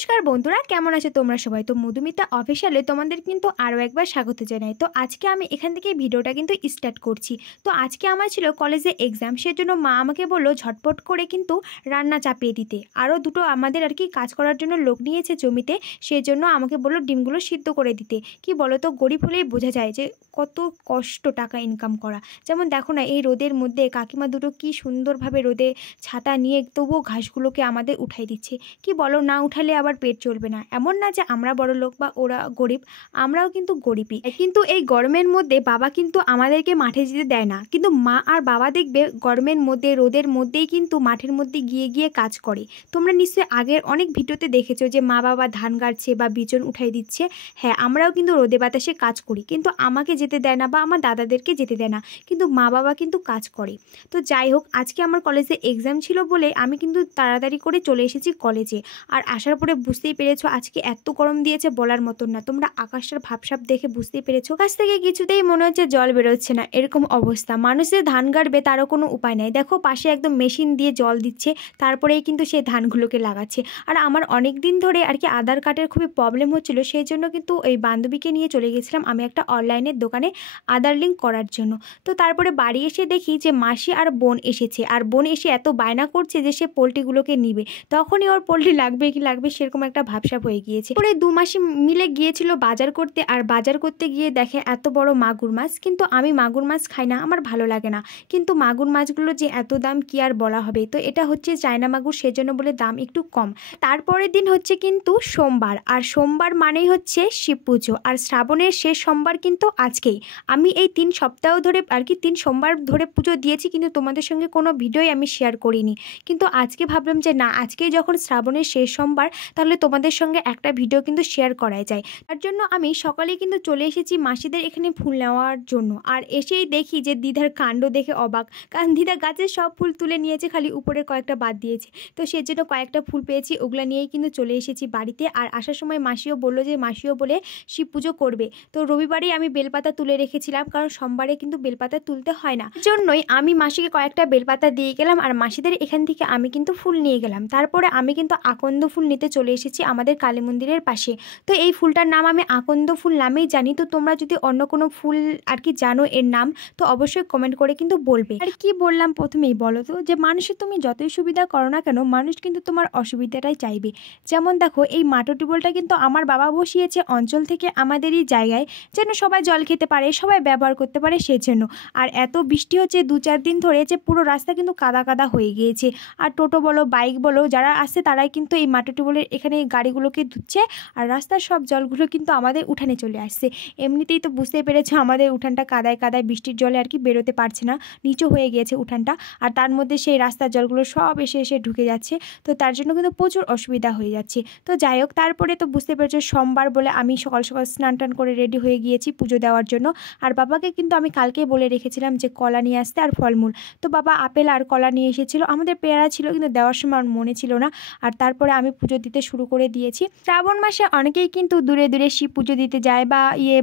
নমস্কার বন্ধুরা, কেমন আছো তোমরা সবাই? তো মধুমিতা অফিসিয়ালে তোমাদের কিন্তু আরও একবার স্বাগত জানাই। তো আজকে আমি এখান থেকে ভিডিওটা কিন্তু স্টার্ট করছি। তো আজকে আমার ছিল কলেজে এক্সাম, সেজন্য মা আমাকে বললো ঝটপট করে কিন্তু রান্না চাপিয়ে দিতে। আরও দুটো আমাদের আর কি কাজ করার জন্য লোক নিয়েছে জমিতে, সেজন্য আমাকে বললো ডিমগুলো সিদ্ধ করে দিতে। কি বলো তো, গরিব হলেই বোঝা যায় যে কত কষ্ট টাকা ইনকাম করা। যেমন দেখো না, এই রোদের মধ্যে কাকিমা দুটো কি সুন্দরভাবে রোদে ছাতা নিয়ে তবুও ঘাসগুলোকে আমাদের উঠাই দিচ্ছে। কি বলো, না উঠালে আবার পেট চলবে না। এমন না যে আমরা বড় লোক বা ওরা গরিব, আমরাও কিন্তু গরিবই। কিন্তু এই গরমের মধ্যে বাবা কিন্তু আমাদেরকে মাঠে যেতে দেয় না, কিন্তু মা আর বাবা দেখবে গরমের মধ্যে রোদের মধ্যেই কিন্তু মাঠের মধ্যে গিয়ে গিয়ে কাজ করে। তোমরা নিশ্চয়ই আগের অনেক ভিডিওতে দেখেছো যে মা বাবা ধান গাড়ছে বা বিচন উঠাই দিচ্ছে। হ্যাঁ, আমরাও কিন্তু রোদে বাতাসে কাজ করি, কিন্তু আমাকে যেতে দেয় না বা আমার দাদাদেরকে যেতে দেয় না, কিন্তু মা বাবা কিন্তু কাজ করে। তো যাই হোক, আজকে আমার কলেজে এক্সাম ছিল বলে আমি কিন্তু তাড়াতাড়ি করে চলে এসেছি কলেজে। আর আসার পরে বুঝতেই পেরেছো আজকে এত গরম দিয়েছে বলার মতন না। তোমরা আকাশটার ভাবসাব দেখে বুঝতেই পেরেছো, কাছ থেকে কিছুতেই মনে হচ্ছে জল বেরোচ্ছে না, এরকম অবস্থা। মানুষের ধান গাড়বে তারও কোনো উপায় নাই। দেখো পাশে একদম মেশিন দিয়ে জল দিচ্ছে, তারপরেই কিন্তু সেই ধানগুলোকে লাগাচ্ছে। আর আমার অনেক দিন ধরে আর কি আধার কার্ডের খুবই প্রবলেম হচ্ছিল, সেই জন্য কিন্তু এই বান্ধবীকে নিয়ে চলে গেছিলাম আমি একটা অনলাইনের দোকানে আধার লিঙ্ক করার জন্য। তো তারপরে বাড়ি এসে দেখি যে মাসি আর বোন এসেছে, আর বোন এসে এত বায়না করছে যে সে পোলট্রিগুলোকে নিবে। তখনই ওর পোলট্রি লাগবে কি লাগবে সেরকম একটা ভাবসাব হয়ে গিয়েছে। পরে 2 মাসি মিলে গিয়েছিল বাজার করতে, আর বাজার করতে গিয়ে দেখে এত বড় মাগুর মাছ। কিন্তু আমি মাগুর মাছ খাই না, আমার ভালো লাগে না, কিন্তু মাগুর মাছগুলো যে এত দাম কি আর বলা হবে। তো এটা হচ্ছে চায়না মাগুর, সেজন্য বলে দাম একটু কম। তারপরের দিন হচ্ছে কিন্তু সোমবার, আর সোমবার মানেই হচ্ছে শিব পুজো, আর শ্রাবণের শেষ সোমবার কিন্তু আজকেই। আমি এই 3 সপ্তাহ ধরে আর কি 3 সোমবার ধরে পুজো দিয়েছি, কিন্তু তোমাদের সঙ্গে কোনো ভিডিওই আমি শেয়ার করিনি। কিন্তু আজকে ভাবলাম যে না, আজকেই যখন শ্রাবণের শেষ সোমবার, তাহলে তোমাদের সঙ্গে একটা ভিডিও কিন্তু শেয়ার করাই যায়। তার জন্য আমি সকালেই কিন্তু চলে এসেছি মাসিদের এখানে ফুল নেওয়ার জন্য। আর এসেই দেখি যে দিদার কাণ্ড দেখে অবাক, কারণ দিদা গাছের সব ফুল তুলে নিয়েছে, খালি উপরে কয়েকটা বাদ দিয়েছে। তো সেজন্য কয়েকটা ফুল পেয়েছি, ওগুলা নিয়েই কিন্তু চলে এসেছি বাড়িতে। আর আসার সময় মাসিও বললো যে মাসিও বলে শিব পুজো করবে। তো রবিবারেই আমি বেলপাতা তুলে রেখেছিলাম, কারণ সোমবারে কিন্তু বেলপাতা তুলতে হয় না, জন্যই আমি মাসিকে কয়েকটা বেলপাতা দিয়ে গেলাম। আর মাসিদের এখান থেকে আমি কিন্তু ফুল নিয়ে গেলাম। তারপরে আমি কিন্তু আকন্দ ফুল নিতে চলে এসেছি আমাদের কালী মন্দিরের পাশে। তো এই ফুলটার নাম আমি আকন্দ ফুল নামেই জানি। তো তোমরা যদি অন্য কোনো ফুল আর কি জানো এর নাম, তো অবশ্যই কমেন্ট করে কিন্তু বলবে। আর কি বললাম প্রথমেই, বলো তো যে মানুষের তুমি যতই সুবিধা করো না কেন, মানুষ কিন্তু তোমার অসুবিধাটাই চাইবে। যেমন দেখো, এই মাটো টিউবওয়েলটা কিন্তু আমার বাবা বসিয়েছে অঞ্চল থেকে আমাদেরই জায়গায়, যেন সবাই জল খেতে পারে, সবাই ব্যবহার করতে পারে সেজন্য। আর এত বৃষ্টি হচ্ছে 2-4 দিন ধরে যে পুরো রাস্তা কিন্তু কাদা কাদা হয়ে গিয়েছে। আর টোটো বলো বাইক বলো যারা আসছে তারাই কিন্তু এই মাটো টিউবওয়েলের এখানে গাড়িগুলোকে ধুচ্ছে, আর রাস্তার সব জলগুলো কিন্তু আমাদের উঠানে চলে আসছে। এমনিতেই তো বুঝতেই পেরেছো আমাদের উঠানটা কাদায় কাদায়, বৃষ্টির জলে আর কি বেরোতে পারছে না, নিচু হয়ে গিয়েছে উঠানটা। আর তার মধ্যে সেই রাস্তার জলগুলো সব এসে এসে ঢুকে যাচ্ছে, তো তার জন্য কিন্তু প্রচুর অসুবিধা হয়ে যাচ্ছে। তো যাই হোক, তারপরে তো বুঝতে পেরেছো সোমবার বলে আমি সকাল সকাল স্নান টান করে রেডি হয়ে গিয়েছি পুজো দেওয়ার জন্য। আর বাবাকে কিন্তু আমি কালকেই বলে রেখেছিলাম যে কলা নিয়ে আসতে আর ফলমূল। তো বাবা আপেল আর কলা নিয়ে এসেছিলো, আমাদের পেয়ারা ছিল কিন্তু দেওয়ার সময় আমার মনে ছিল না। আর তারপরে আমি পুজো দিতে শুরু করে দিয়েছি। শ্রাবণ মাসে অনেকেই কিন্তু দূরে দূরে শিব পুজো দিতে যায় বা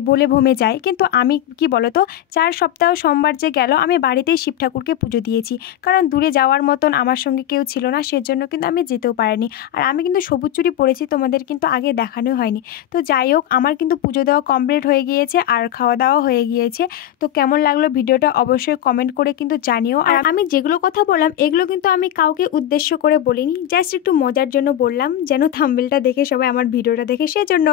বলে ভোমে যায়, কিন্তু আমি কি বলতো 4 সপ্তাহ সোমবার যে গেল আমি বাড়িতেই শিব ঠাকুরকে পুজো দিয়েছি, কারণ দূরে যাওয়ার মতন আমার সঙ্গে কেউ ছিল না, সেজন্য কিন্তু আমি যেতেও পারিনি। আর আমি কিন্তু সবুজ চুড়ি পরেছি, তোমাদের কিন্তু আগে দেখানো হয়নি। তো যাই হোক, আমার কিন্তু পুজো দেওয়া কমপ্লিট হয়ে গিয়েছে আর খাওয়া দাওয়া হয়ে গিয়েছে। তো কেমন লাগলো ভিডিওটা অবশ্যই কমেন্ট করে কিন্তু জানিও। আর আমি যেগুলো কথা বললাম এগুলো কিন্তু আমি কাউকে উদ্দেশ্য করে বলিনি, জাস্ট একটু মজার জন্য বললাম, যেন থাম্বনেলটা দেখে সবাই আমার ভিডিওটা দেখে, সেজন্য।